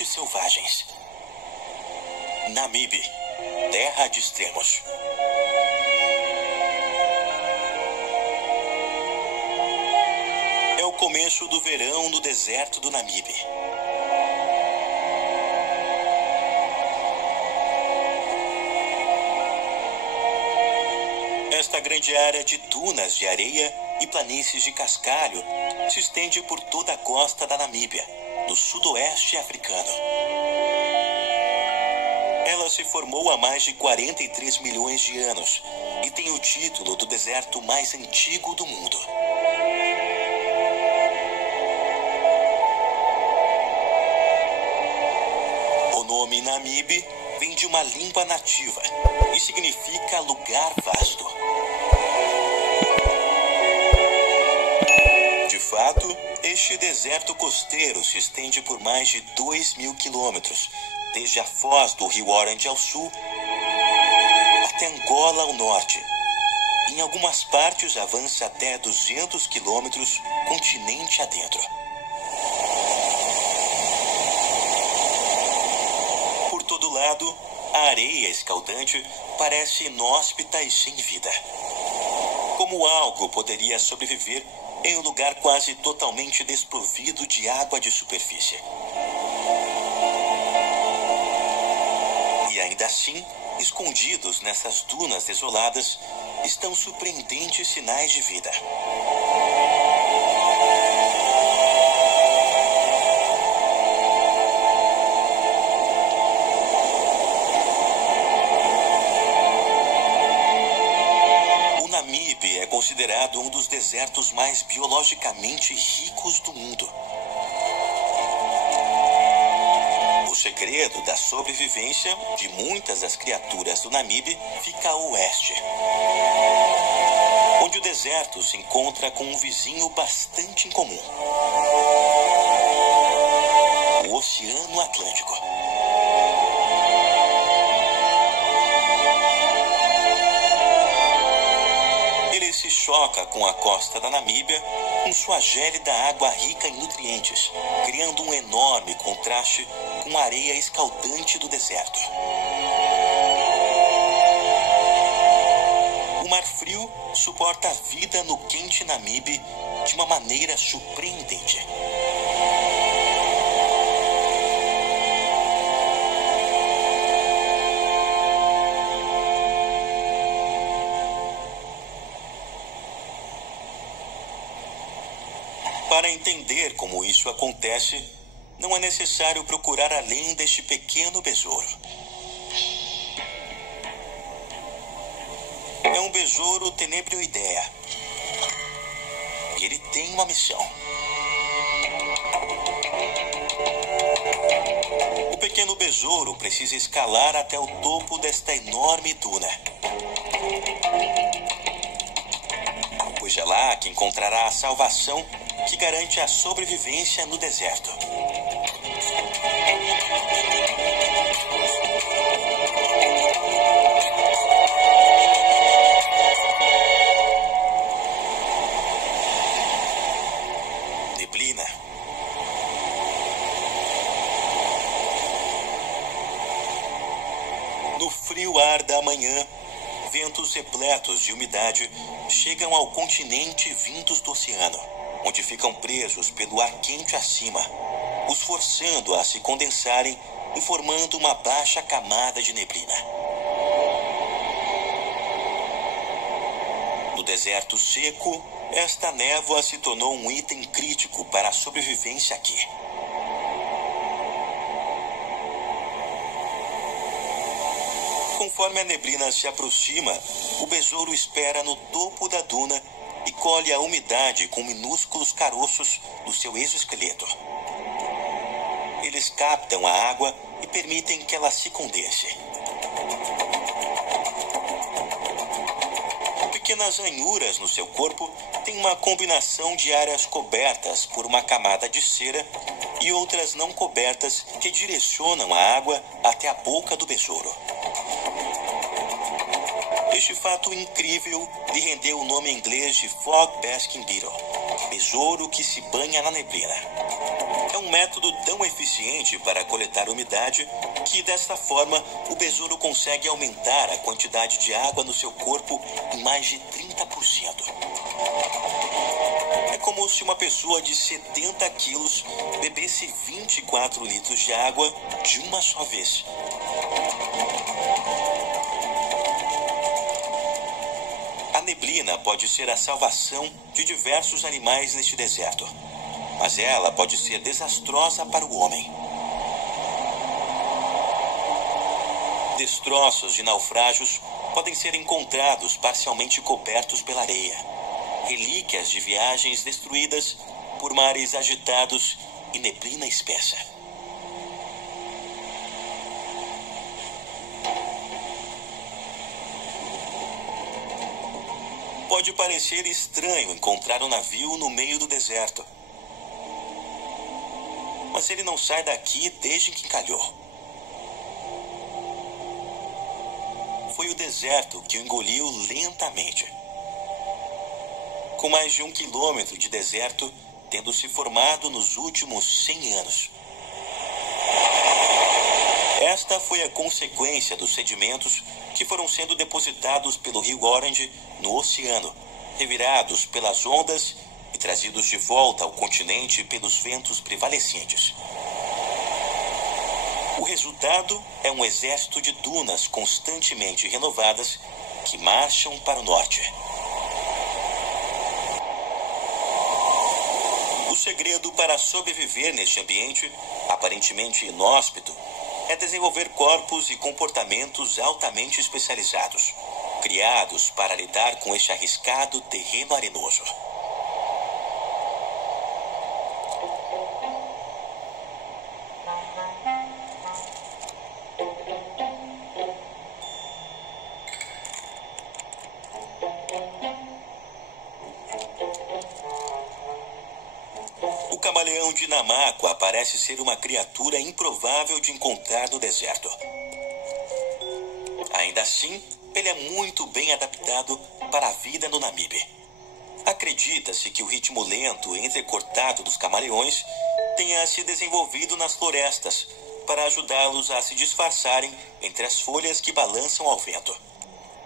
ambientes selvagens. Namibe, terra de extremos. É o começo do verão no deserto do Namibe. Esta grande área de dunas de areia e planícies de cascalho se estende por toda a costa da Namíbia, no sudoeste africano. Ela se formou há mais de 43 milhões de anos e tem o título do deserto mais antigo do mundo. O nome Namibe vem de uma língua nativa e significa lugar vasto. De fato, este deserto costeiro se estende por mais de 2.000 quilômetros, desde a foz do rio Orange ao sul até Angola ao norte. Em algumas partes avança até 200 quilômetros continente adentro. Por todo lado, a areia escaldante parece inóspita e sem vida. Como algo poderia sobreviver em um lugar quase totalmente desprovido de água de superfície? E ainda assim, escondidos nessas dunas desoladas, estão surpreendentes sinais de vida. É considerado um dos desertos mais biologicamente ricos do mundo. O segredo da sobrevivência de muitas das criaturas do Namibe fica a oeste, onde o deserto se encontra com um vizinho bastante incomum: o Oceano Atlântico. Se choca com a costa da Namíbia com sua gélida água rica em nutrientes, criando um enorme contraste com a areia escaldante do deserto. O mar frio suporta a vida no quente Namibe de uma maneira surpreendente. Para entender como isso acontece, não é necessário procurar além deste pequeno besouro. É um besouro tenebrioidea. E ele tem uma missão. O pequeno besouro precisa escalar até o topo desta enorme duna, pois é lá que encontrará a salvação que garante a sobrevivência no deserto. Neblina. No frio ar da manhã, ventos repletos de umidade chegam ao continente vindos do oceano, onde ficam presos pelo ar quente acima, os forçando a se condensarem e formando uma baixa camada de neblina. No deserto seco, esta névoa se tornou um item crítico para a sobrevivência aqui. Conforme a neblina se aproxima, o besouro espera no topo da duna e colhe a umidade com minúsculos caroços do seu exoesqueleto. Eles captam a água e permitem que ela se condense. Pequenas ranhuras no seu corpo têm uma combinação de áreas cobertas por uma camada de cera e outras não cobertas que direcionam a água até a boca do besouro. Este fato incrível lhe rendeu o nome inglês de Fog Basking Beetle, besouro que se banha na neblina. É um um método tão eficiente para coletar umidade que, desta forma, o besouro consegue aumentar a quantidade de água no seu corpo em mais de 30%. É como se uma pessoa de 70 quilos bebesse 24 litros de água de uma só vez. A neblina pode ser a salvação de diversos animais neste deserto, mas ela pode ser desastrosa para o homem. Destroços de naufrágios podem ser encontrados parcialmente cobertos pela areia. Relíquias de viagens destruídas por mares agitados e neblina espessa. Pode parecer estranho encontrar um navio no meio do deserto, mas ele não sai daqui desde que encalhou. Foi o deserto que o engoliu lentamente. Com mais de 1 quilômetro de deserto tendo se formado nos últimos 100 anos. Esta foi a consequência dos sedimentos que foram sendo depositados pelo rio Orange no oceano, revirados pelas ondas e trazidos de volta ao continente pelos ventos prevalecentes. O resultado é um exército de dunas constantemente renovadas que marcham para o norte. O segredo para sobreviver neste ambiente, aparentemente inóspito, é desenvolver corpos e comportamentos altamente especializados, criados para lidar com este arriscado terreno arenoso. O camaleão de Namakwa parece ser uma criatura improvável de encontrar no deserto. Ainda assim, ele é muito bem adaptado para a vida no Namibe. Acredita-se que o ritmo lento e entrecortado dos camaleões tenha se desenvolvido nas florestas para ajudá-los a se disfarçarem entre as folhas que balançam ao vento.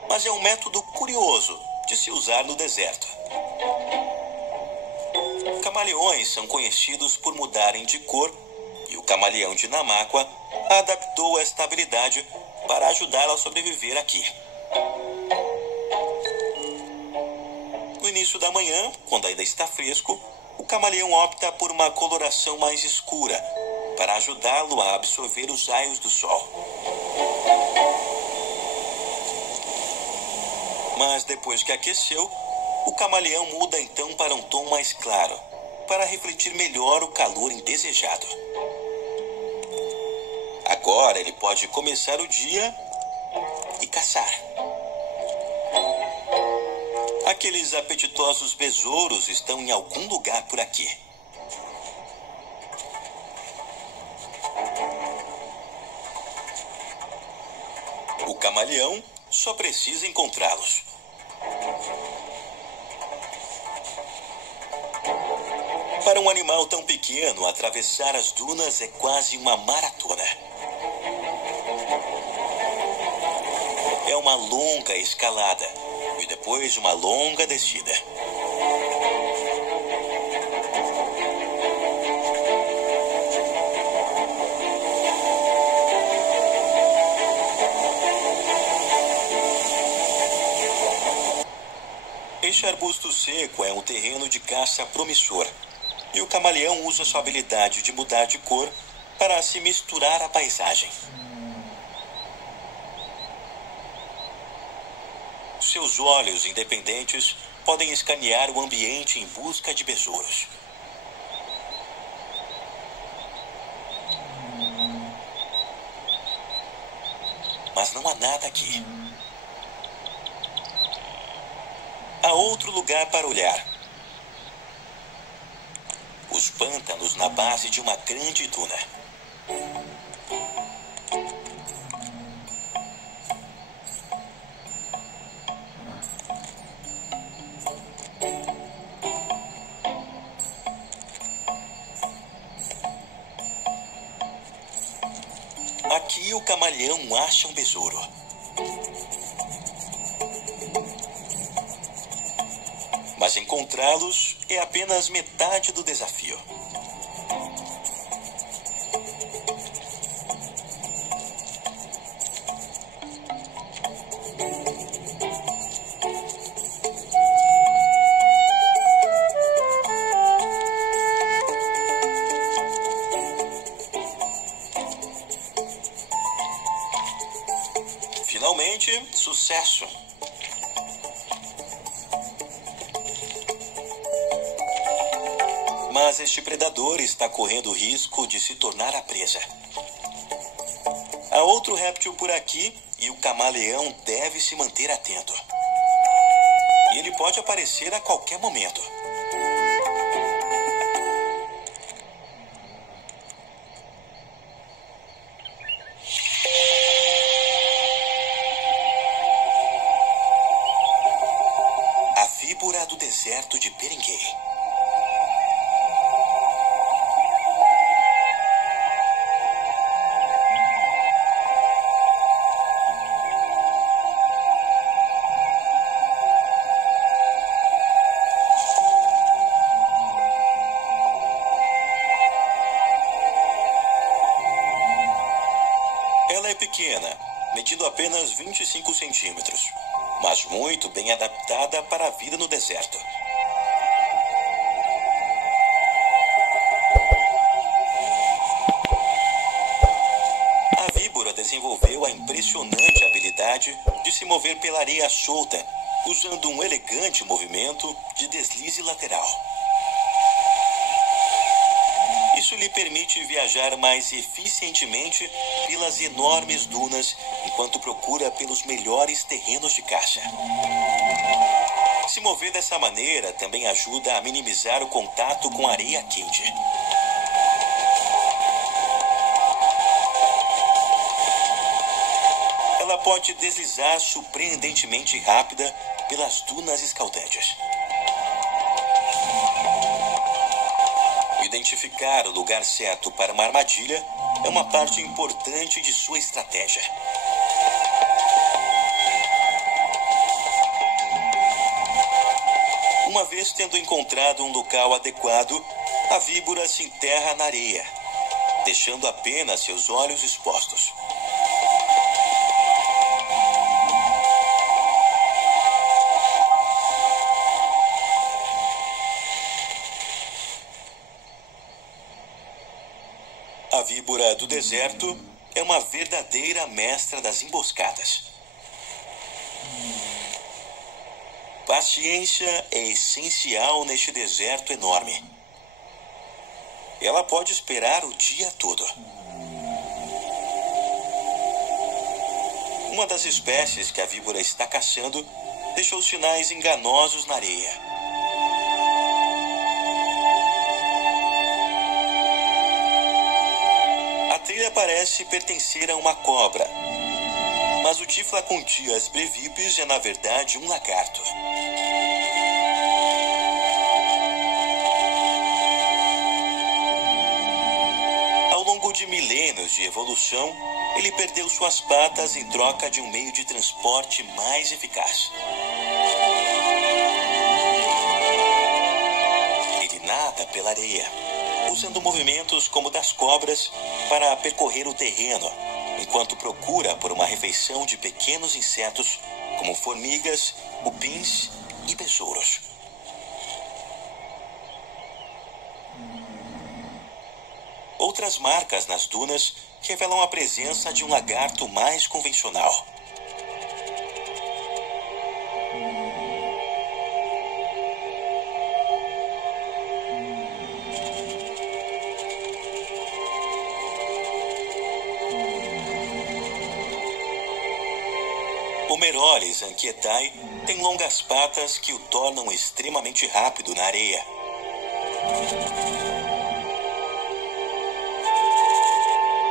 Mas é um método curioso de se usar no deserto. Camaleões são conhecidos por mudarem de cor e o camaleão de Namakwa adaptou esta habilidade para ajudá-lo a sobreviver aqui. No início da manhã, quando ainda está fresco, o camaleão opta por uma coloração mais escura para ajudá-lo a absorver os raios do sol. Mas depois que aqueceu, o camaleão muda então para um tom mais claro, para refletir melhor o calor indesejado. Agora ele pode começar o dia e caçar. Aqueles apetitosos besouros estão em algum lugar por aqui. O camaleão só precisa encontrá-los. Para um animal tão pequeno, atravessar as dunas é quase uma maratona. É uma longa escalada e depois uma longa descida. Este arbusto seco é um terreno de caça promissor. E o camaleão usa sua habilidade de mudar de cor para se misturar à paisagem. Seus olhos independentes podem escanear o ambiente em busca de besouros. Mas não há nada aqui. Há outro lugar para olhar. Os pântanos na base de uma grande duna. Aqui o camaleão acha um besouro. Mas encontrá-los é apenas metade do desafio. Finalmente, sucesso! Mas este predador está correndo o risco de se tornar a presa. Há outro réptil por aqui e o camaleão deve se manter atento. E ele pode aparecer a qualquer momento. A víbora do deserto de Peringuey. Ela é pequena, medindo apenas 25 centímetros, mas muito bem adaptada para a vida no deserto. A víbora desenvolveu a impressionante habilidade de se mover pela areia solta, usando um elegante movimento de deslize lateral. Isso lhe permite viajar mais eficientemente pelas enormes dunas enquanto procura pelos melhores terrenos de caça. Se mover dessa maneira também ajuda a minimizar o contato com areia quente. Ela pode deslizar surpreendentemente rápida pelas dunas escaldantes. Identificar o lugar certo para uma armadilha é uma parte importante de sua estratégia. Uma vez tendo encontrado um local adequado, a víbora se enterra na areia, deixando apenas seus olhos expostos. A víbora do deserto é uma verdadeira mestra das emboscadas. Paciência é essencial neste deserto enorme. Ela pode esperar o dia todo. Uma das espécies que a víbora está caçando deixou sinais enganosos na areia. A trilha parece pertencer a uma cobra, mas o Typhlacuntias brevips é na verdade um lagarto. Ao longo de milênios de evolução, ele perdeu suas patas em troca de um meio de transporte mais eficaz. Ele nada pela areia, usando movimentos como das cobras para percorrer o terreno, enquanto procura por uma refeição de pequenos insetos como formigas, cupins e besouros. Outras marcas nas dunas revelam a presença de um lagarto mais convencional. O Merolis anquietae tem longas patas que o tornam extremamente rápido na areia.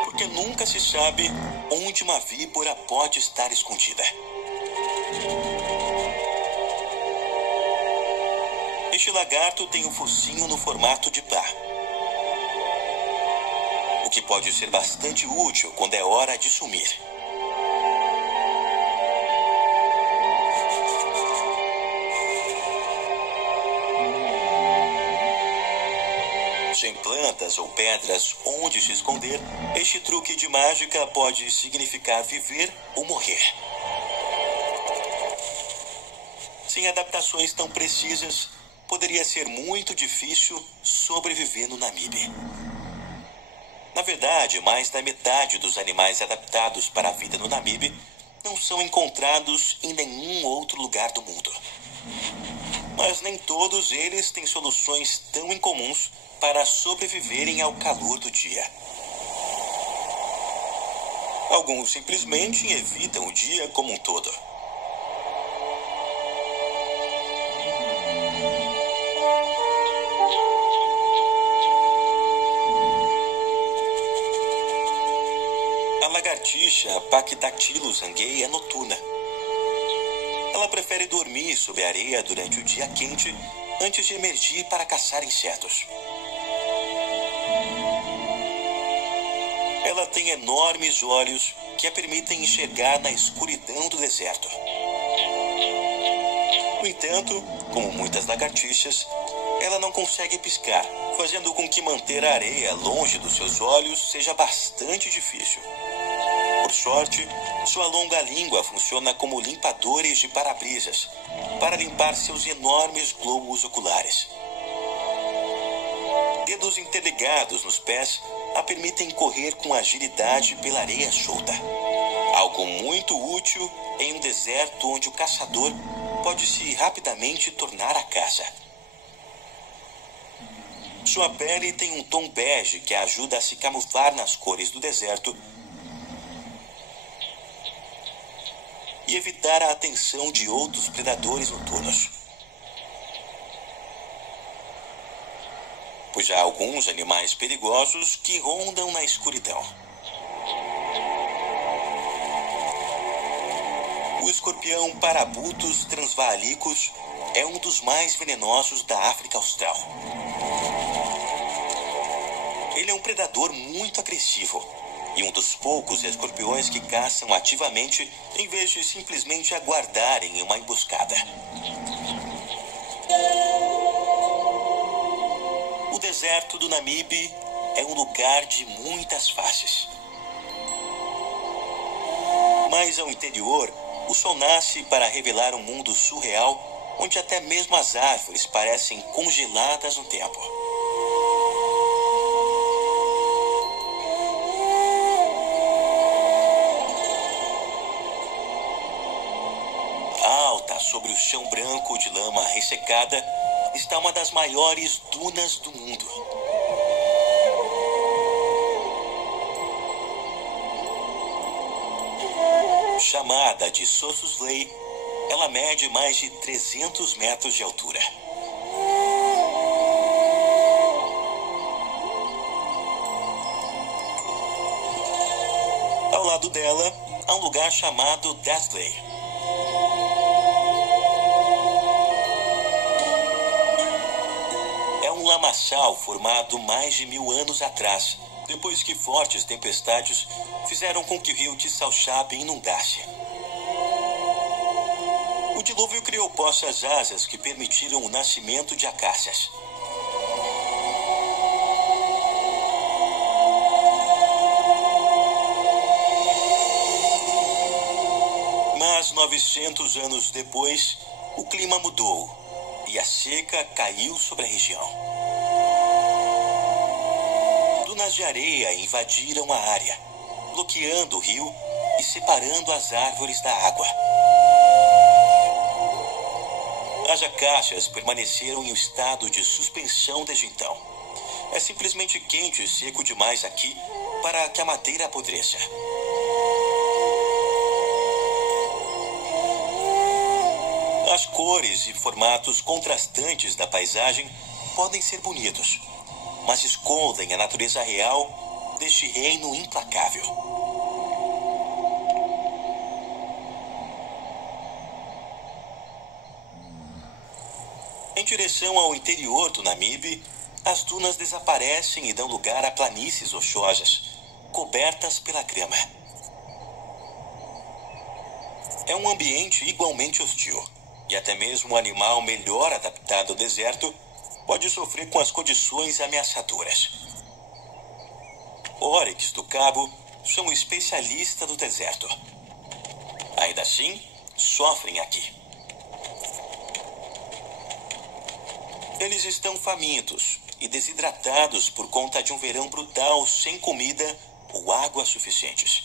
Porque nunca se sabe onde uma víbora pode estar escondida. Este lagarto tem um focinho no formato de pá, o que pode ser bastante útil quando é hora de sumir. Sem plantas ou pedras onde se esconder, este truque de mágica pode significar viver ou morrer. Sem adaptações tão precisas, poderia ser muito difícil sobreviver no Namibe. Na verdade, mais da metade dos animais adaptados para a vida no Namibe não são encontrados em nenhum outro lugar do mundo. Mas nem todos eles têm soluções tão incomuns para sobreviverem ao calor do dia. Alguns simplesmente evitam o dia como um todo. A lagartixa Pachytactylus anguei é noturna. Ela prefere dormir sob a areia durante o dia quente antes de emergir para caçar insetos. Ela tem enormes olhos que a permitem enxergar na escuridão do deserto. No entanto, como muitas lagartixas, ela não consegue piscar, fazendo com que manter a areia longe dos seus olhos seja bastante difícil. Por sorte, sua longa língua funciona como limpadores de para-brisas, para limpar seus enormes globos oculares. Dedos interligados nos pés a permitem correr com agilidade pela areia solta. Algo muito útil em um deserto onde o caçador pode se rapidamente tornar a caça. Sua pele tem um tom bege que a ajuda a se camuflar nas cores do deserto e evitar a atenção de outros predadores noturnos. Pois há alguns animais perigosos que rondam na escuridão. O escorpião Parabutus transvaalicus é um dos mais venenosos da África Austral. Ele é um predador muito agressivo e um dos poucos escorpiões que caçam ativamente em vez de simplesmente aguardarem em uma emboscada. O deserto do Namibe é um lugar de muitas faces. Mas ao interior, o sol nasce para revelar um mundo surreal, onde até mesmo as árvores parecem congeladas no tempo. Alta sobre o chão branco de lama ressecada está uma das maiores dunas do mundo. Chamada de Sossusvlei, ela mede mais de 300 metros de altura. Ao lado dela, há um lugar chamado Deathley. É um lamaçal formado mais de 1000 anos atrás, depois que fortes tempestades fizeram com que o rio Tissalchab inundasse. O dilúvio criou poças rasas que permitiram o nascimento de acácias. Mas 900 anos depois, o clima mudou e a seca caiu sobre a região. Dunas de areia invadiram a área, bloqueando o rio e separando as árvores da água. As acácias permaneceram em um estado de suspensão desde então. É simplesmente quente e seco demais aqui para que a madeira apodreça. As cores e formatos contrastantes da paisagem podem ser bonitos, mas escondem a natureza real deste reino implacável. Em direção ao interior do Namibe, as dunas desaparecem e dão lugar a planícies rochosas, cobertas pela grama. É um ambiente igualmente hostil, e até mesmo um animal melhor adaptado ao deserto pode sofrer com as condições ameaçadoras. Oryx do Cabo são especialistas do deserto. Ainda assim, sofrem aqui. Eles estão famintos e desidratados por conta de um verão brutal sem comida ou água suficientes.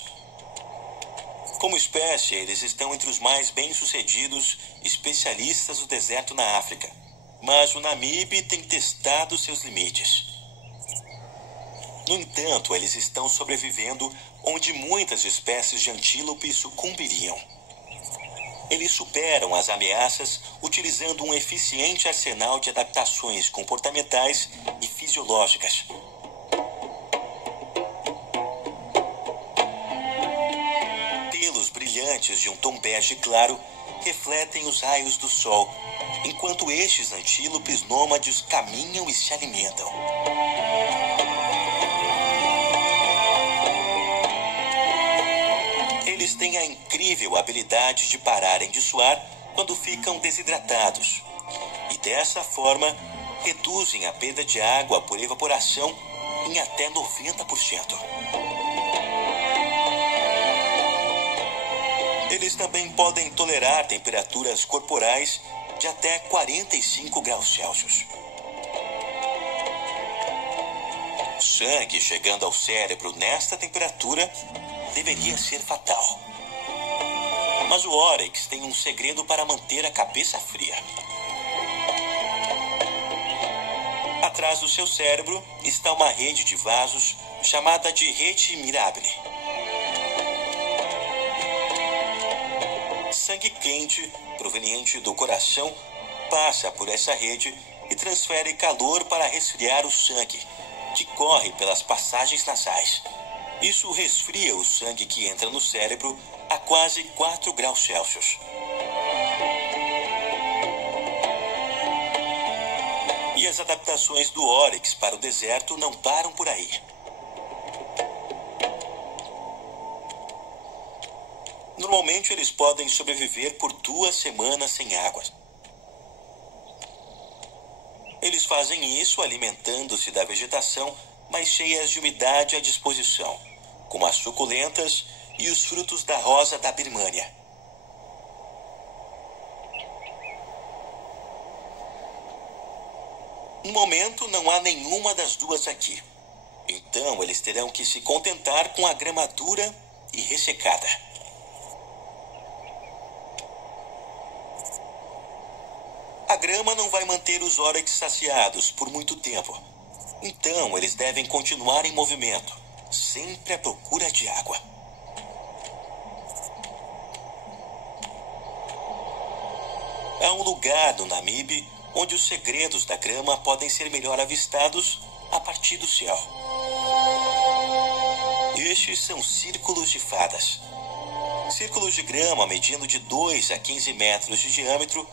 Como espécie, eles estão entre os mais bem-sucedidos especialistas do deserto na África, mas o Namibe tem testado seus limites. No entanto, eles estão sobrevivendo onde muitas espécies de antílope sucumbiriam. Eles superam as ameaças utilizando um eficiente arsenal de adaptações comportamentais e fisiológicas. Pelos brilhantes de um tom bege claro refletem os raios do sol, enquanto estes antílopes nômades caminham e se alimentam. Eles têm a incrível habilidade de pararem de suar quando ficam desidratados, e dessa forma reduzem a perda de água por evaporação em até 90%. Eles também podem tolerar temperaturas corporais de até 45 graus Celsius. Sangue chegando ao cérebro nesta temperatura deveria ser fatal. Mas o Oryx tem um segredo para manter a cabeça fria. Atrás do seu cérebro está uma rede de vasos chamada de rete mirabile. Sangue quente, proveniente do coração, passa por essa rede e transfere calor para resfriar o sangue, que corre pelas passagens nasais. Isso resfria o sangue que entra no cérebro a quase 4 graus Celsius. E as adaptações do Oryx para o deserto não param por aí. Normalmente eles podem sobreviver por 2 semanas sem água. Eles fazem isso alimentando-se da vegetação, mas cheias de umidade à disposição, como as suculentas e os frutos da rosa da Birmânia. No momento não há nenhuma das duas aqui. Então eles terão que se contentar com a grama dura e ressecada. A grama não vai manter os Oryx saciados por muito tempo. Então eles devem continuar em movimento, sempre à procura de água. Há um lugar no Namibe onde os segredos da grama podem ser melhor avistados a partir do céu. Estes são círculos de fadas. Círculos de grama medindo de 2 a 15 metros de diâmetro,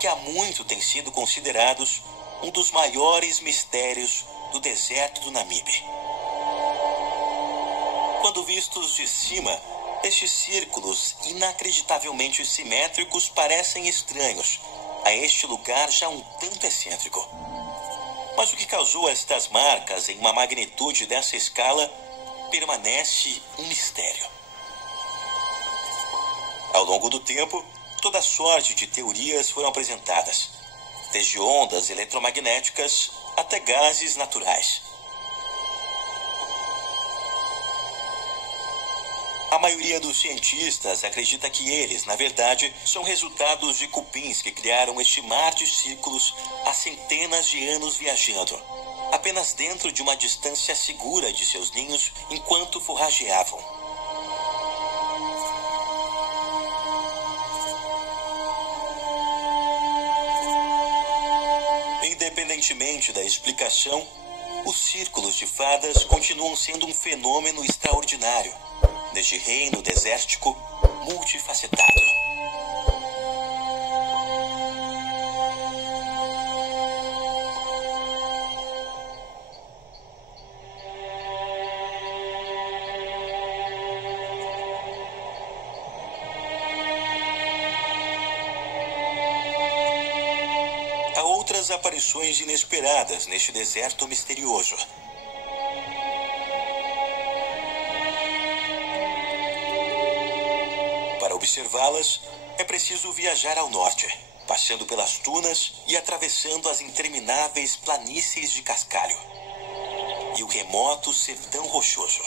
que há muito têm sido considerados um dos maiores mistérios do deserto do Namibe. Quando vistos de cima, estes círculos inacreditavelmente simétricos parecem estranhos a este lugar já um tanto excêntrico. Mas o que causou estas marcas em uma magnitude dessa escala permanece um mistério. Ao longo do tempo, toda sorte de teorias foram apresentadas, desde ondas eletromagnéticas até gases naturais. A maioria dos cientistas acredita que eles, na verdade, são resultados de cupins que criaram este mar de círculos há centenas de anos viajando, apenas dentro de uma distância segura de seus ninhos enquanto forrageavam. Independentemente da explicação, os círculos de fadas continuam sendo um fenômeno extraordinário neste reino desértico multifacetado. algumas aparições inesperadas neste deserto misterioso. Para observá-las, é preciso viajar ao norte, passando pelas dunas e atravessando as intermináveis planícies de cascalho e o remoto sertão rochoso.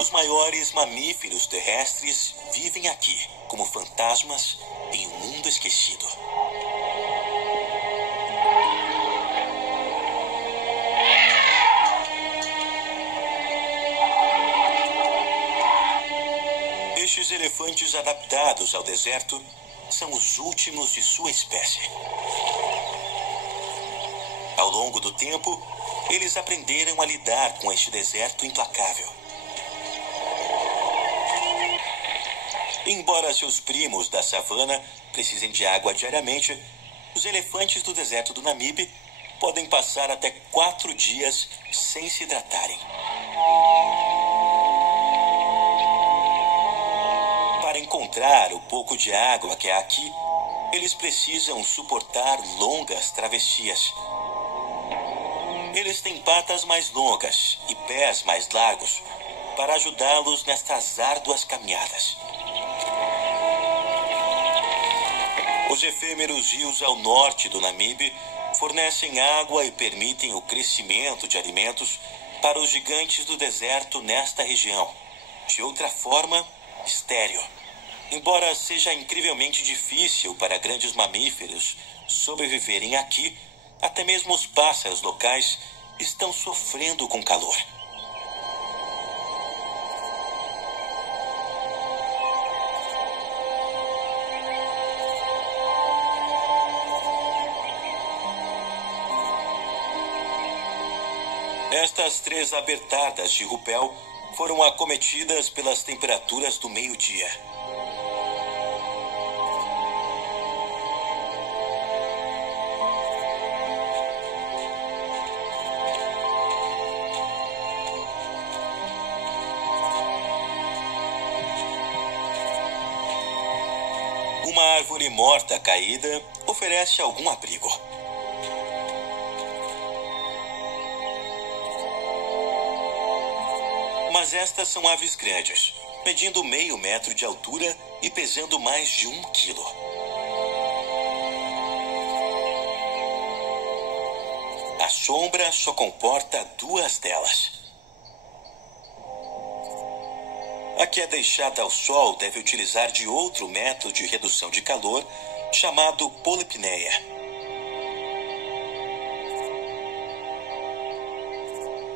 Os maiores mamíferos terrestres vivem aqui, como fantasmas em um mundo esquecido. Estes elefantes adaptados ao deserto são os últimos de sua espécie. Ao longo do tempo, eles aprenderam a lidar com este deserto implacável. Embora seus primos da savana precisem de água diariamente, os elefantes do deserto do Namibe podem passar até 4 dias sem se hidratarem. Para encontrar o pouco de água que há aqui, eles precisam suportar longas travessias. Eles têm patas mais longas e pés mais largos para ajudá-los nestas árduas caminhadas. Os efêmeros rios ao norte do Namibe fornecem água e permitem o crescimento de alimentos para os gigantes do deserto nesta região. De outra forma, estéril. Embora seja incrivelmente difícil para grandes mamíferos sobreviverem aqui, até mesmo os pássaros locais estão sofrendo com calor. Estas 3 abertadas de Rupel foram acometidas pelas temperaturas do meio-dia. Uma árvore morta caída oferece algum abrigo. Mas estas são aves grandes, medindo meio metro de altura e pesando mais de 1 quilo. A sombra só comporta 2 delas. A que é deixada ao sol deve utilizar de outro método de redução de calor, chamado polipneia.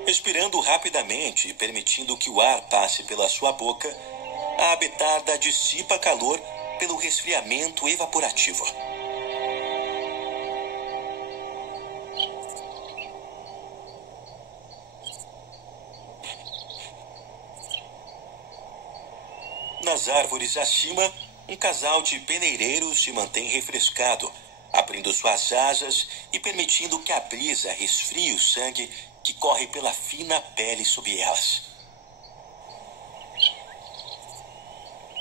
Respirando rapidamente e permitindo que o ar passe pela sua boca, a abetarda dissipa calor pelo resfriamento evaporativo. Nas árvores acima, um casal de peneireiros se mantém refrescado, abrindo suas asas e permitindo que a brisa resfrie o sangue que corre pela fina pele sob elas.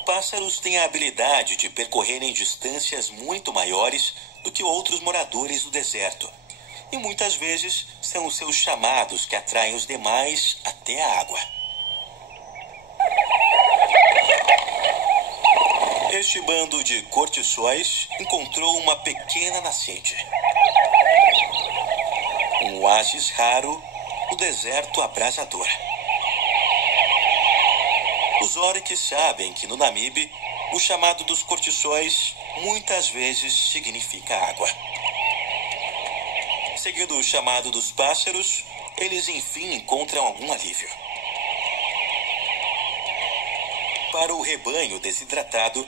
Pássaros têm a habilidade de percorrerem distâncias muito maiores do que outros moradores do deserto, e muitas vezes são os seus chamados que atraem os demais até a água. Este bando de cortiçóis encontrou uma pequena nascente. Um oásis raro no deserto abrasador. Os oryx sabem que no Namibe, o chamado dos cortiçóis muitas vezes significa água. Seguindo o chamado dos pássaros, eles enfim encontram algum alívio. Para o rebanho desidratado,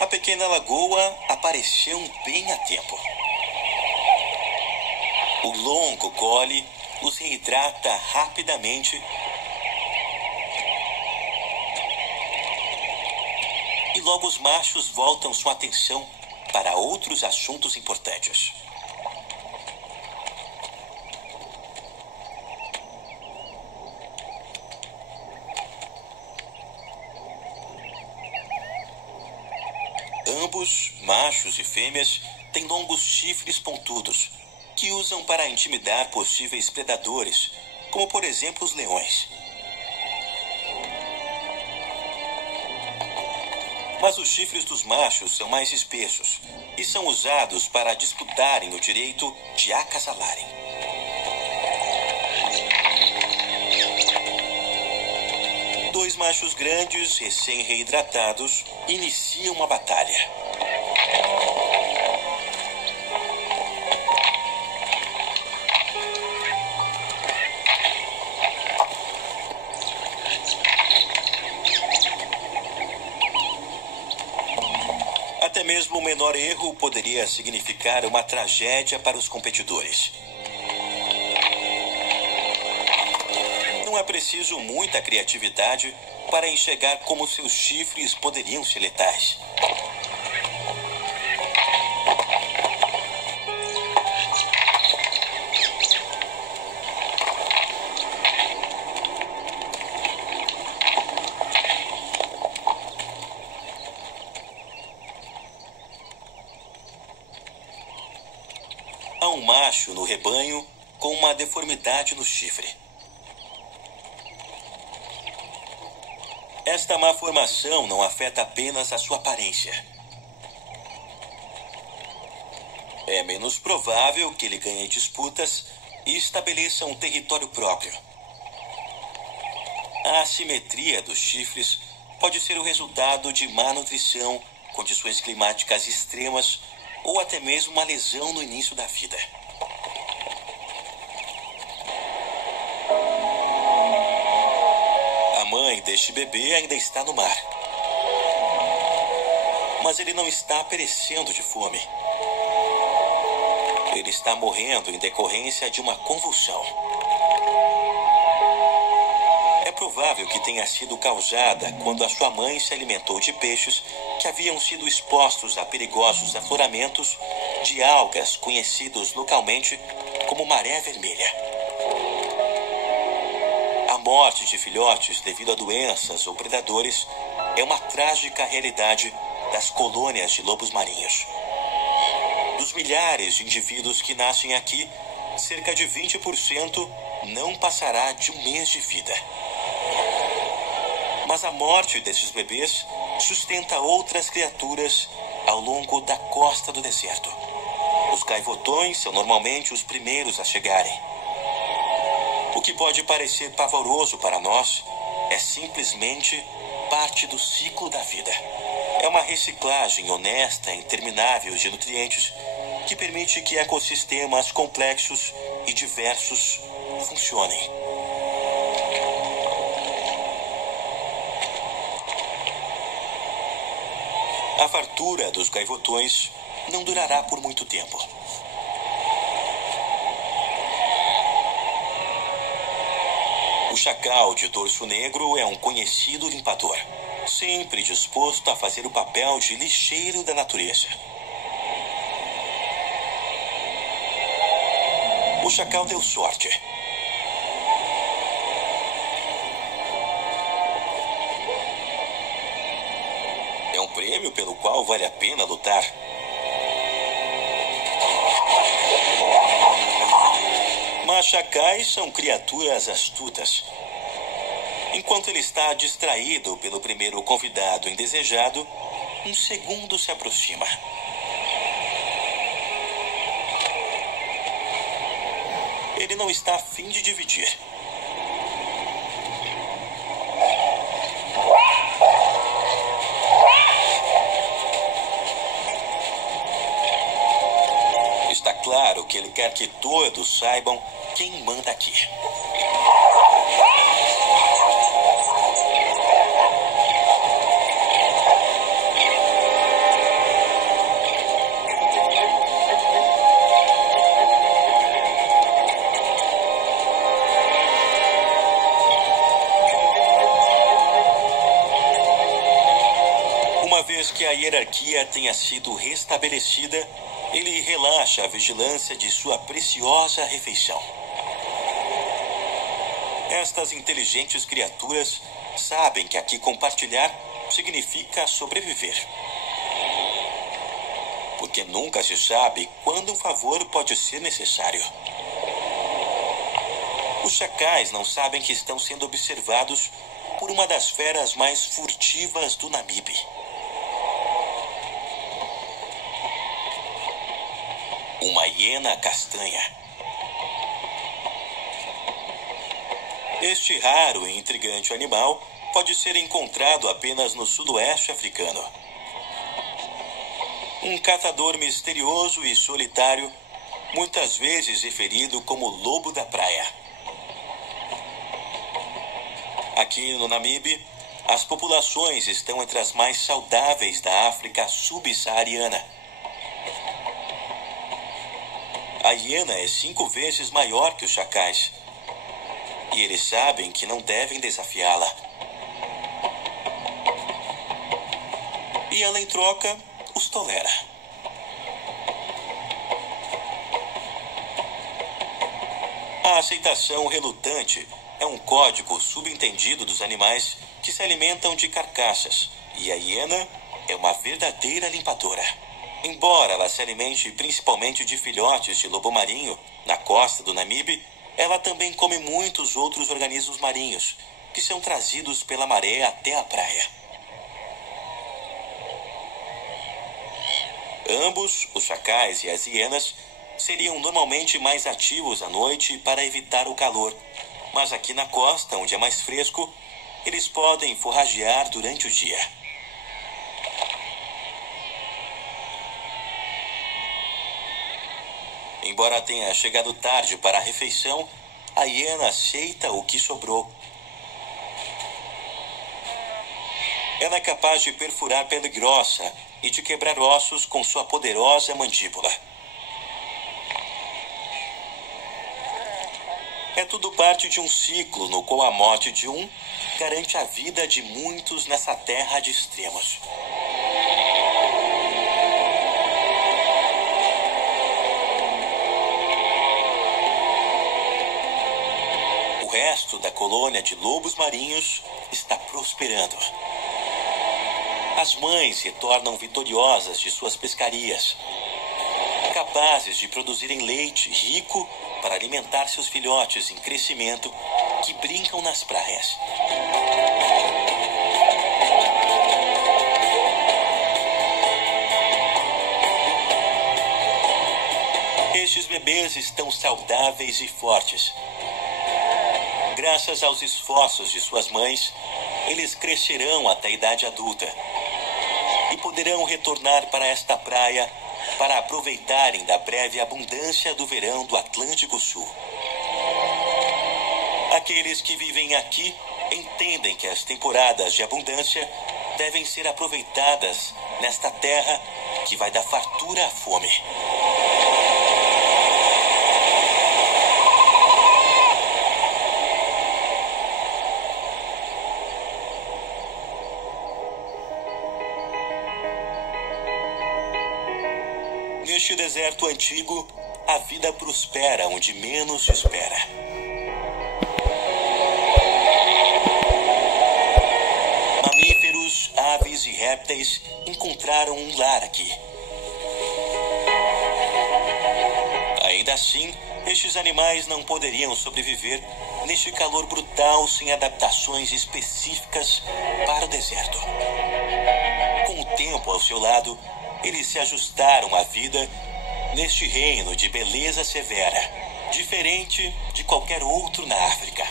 a pequena lagoa apareceu bem a tempo. O longo gole os reidrata rapidamente e logo os machos voltam sua atenção para outros assuntos importantes. adultos, machos e fêmeas, têm longos chifres pontudos, que usam para intimidar possíveis predadores, como por exemplo os leões. Mas os chifres dos machos são mais espessos e são usados para disputarem o direito de acasalarem. Dois machos grandes, recém-reidratados, iniciam uma batalha. Até mesmo o menor erro poderia significar uma tragédia para os competidores. Não é preciso muita criatividade para enxergar como seus chifres poderiam ser letais. Há um macho no rebanho com uma deformidade no chifre. Esta malformação não afeta apenas a sua aparência. É menos provável que ele ganhe disputas e estabeleça um território próprio. A assimetria dos chifres pode ser o resultado de má nutrição, condições climáticas extremas ou até mesmo uma lesão no início da vida. A mãe deste bebê ainda está no mar. Mas ele não está perecendo de fome. Ele está morrendo em decorrência de uma convulsão. É provável que tenha sido causada quando a sua mãe se alimentou de peixes que haviam sido expostos a perigosos afloramentos de algas conhecidos localmente como maré vermelha. A morte de filhotes devido a doenças ou predadores é uma trágica realidade das colônias de lobos marinhos. Dos milhares de indivíduos que nascem aqui, cerca de 20% não passará de um mês de vida. Mas a morte desses bebês sustenta outras criaturas ao longo da costa do deserto. Os gaivotões são normalmente os primeiros a chegarem. O que pode parecer pavoroso para nós é simplesmente parte do ciclo da vida. É uma reciclagem honesta e interminável de nutrientes que permite que ecossistemas complexos e diversos funcionem. A fartura dos gaivotões não durará por muito tempo. O chacal de dorso negro é um conhecido limpador, sempre disposto a fazer o papel de lixeiro da natureza. O chacal deu sorte. É um prêmio pelo qual vale a pena lutar. Mas chacais são criaturas astutas. Enquanto ele está distraído pelo primeiro convidado indesejado, um segundo se aproxima. Ele não está a fim de dividir. Está claro que ele quer que todos saibam quem manda aqui. Uma vez que a hierarquia tenha sido restabelecida, ele relaxa a vigilância de sua preciosa refeição. Estas inteligentes criaturas sabem que aqui compartilhar significa sobreviver. porque nunca se sabe quando um favor pode ser necessário. Os chacais não sabem que estão sendo observados por uma das feras mais furtivas do Namibe. Uma hiena castanha. Este raro e intrigante animal pode ser encontrado apenas no sudoeste africano. Um caçador misterioso e solitário, muitas vezes referido como lobo da praia. Aqui no Namibe, as populações estão entre as mais saudáveis da África subsaariana. A hiena é 5 vezes maior que os chacais. E eles sabem que não devem desafiá-la. E ela, em troca, os tolera. A aceitação relutante é um código subentendido dos animais que se alimentam de carcaças. E a hiena é uma verdadeira limpadora. Embora ela se alimente principalmente de filhotes de lobo marinho na costa do Namibe, ela também come muitos outros organismos marinhos, que são trazidos pela maré até a praia. Ambos, os chacais e as hienas, seriam normalmente mais ativos à noite para evitar o calor. Mas aqui na costa, onde é mais fresco, eles podem forragear durante o dia. Embora tenha chegado tarde para a refeição, a hiena aceita o que sobrou. Ela é capaz de perfurar pele grossa e de quebrar ossos com sua poderosa mandíbula. É tudo parte de um ciclo no qual a morte de um garante a vida de muitos nessa terra de extremos. O resto da colônia de lobos marinhos está prosperando. As mães retornam vitoriosas de suas pescarias, capazes de produzirem leite rico para alimentar seus filhotes em crescimento que brincam nas praias. Estes bebês estão saudáveis e fortes. Graças aos esforços de suas mães, eles crescerão até a idade adulta e poderão retornar para esta praia para aproveitarem da breve abundância do verão do Atlântico Sul. Aqueles que vivem aqui entendem que as temporadas de abundância devem ser aproveitadas nesta terra que vai dar fartura à fome. Neste deserto antigo, a vida prospera onde menos se espera. Mamíferos, aves e répteis encontraram um lar aqui. Ainda assim, estes animais não poderiam sobreviver neste calor brutal sem adaptações específicas para o deserto. Com o tempo ao seu lado, eles se ajustaram à vida neste reino de beleza severa, diferente de qualquer outro na África.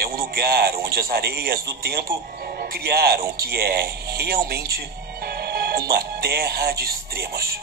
É um lugar onde as areias do tempo criaram o que é realmente uma terra de extremos.